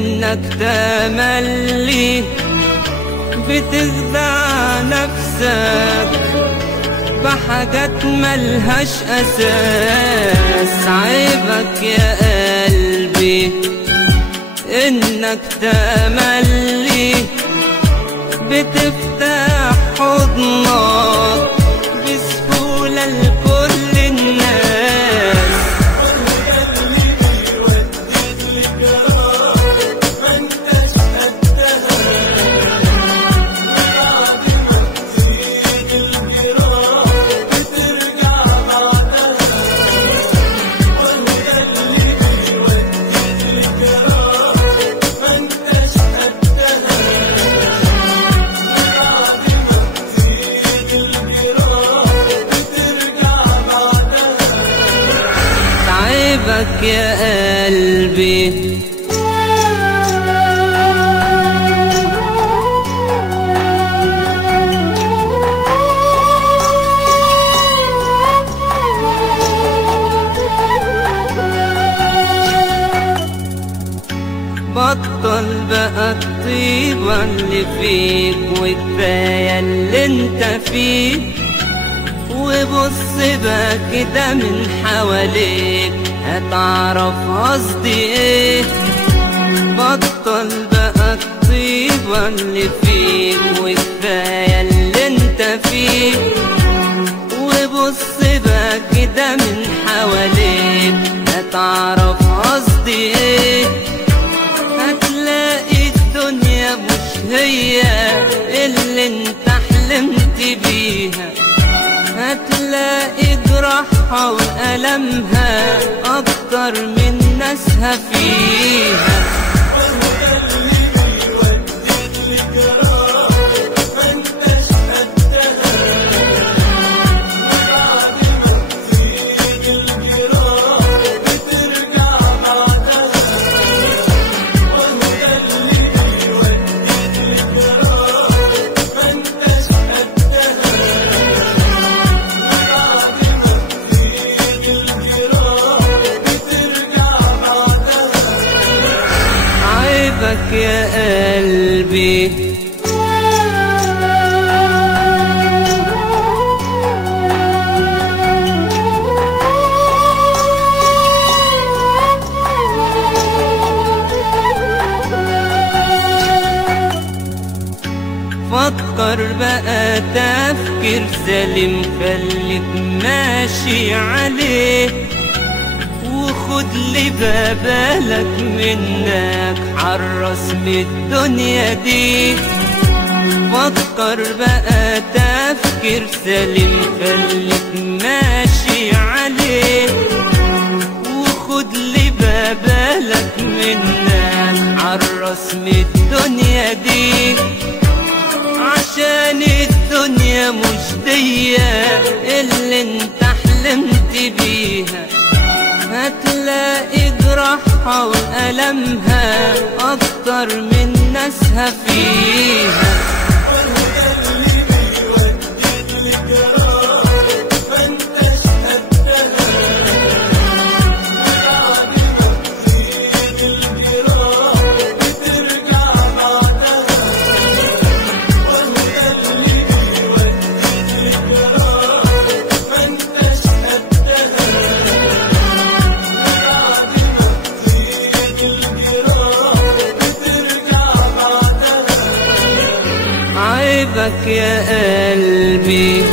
انك تملي بتخدع نفسك بحاجات ملهاش اساس. عيبك يا قلبي انك تملي بتفتح حضنك بسهولة لكل الناس. عيبك يا قلبي بطل بقى الطيبة اللي فيك وكفاية اللي انت فيه، وبص بقى كده من حواليك هتعرف قصدي ايه. بطل بقى الطيبة اللي فيك وكفاية اللي انت فيه، وبص بقى كده من حواليك هتعرف قصدي ايه. هتلاقي الدنيا مش هي اللي انت حلمت بيها، هتلاقي جراحها وألمها أكتر من ناسها فيها. عيبك يا قلبي فكر بقى تفكير سليم خليك ماشي عليه، وخد لي بالك منك حرص من الدنيا دي. فكر بقى تفكير سليم خليك ماشي عليه، وخد لي بالك منك حرص من الدنيا دي. عشان الدنيا مش دية اللي انت حلمت بيها، هتلاقي جراحها وألمها أكتر من ناسها فيها. عيبك يا قلبي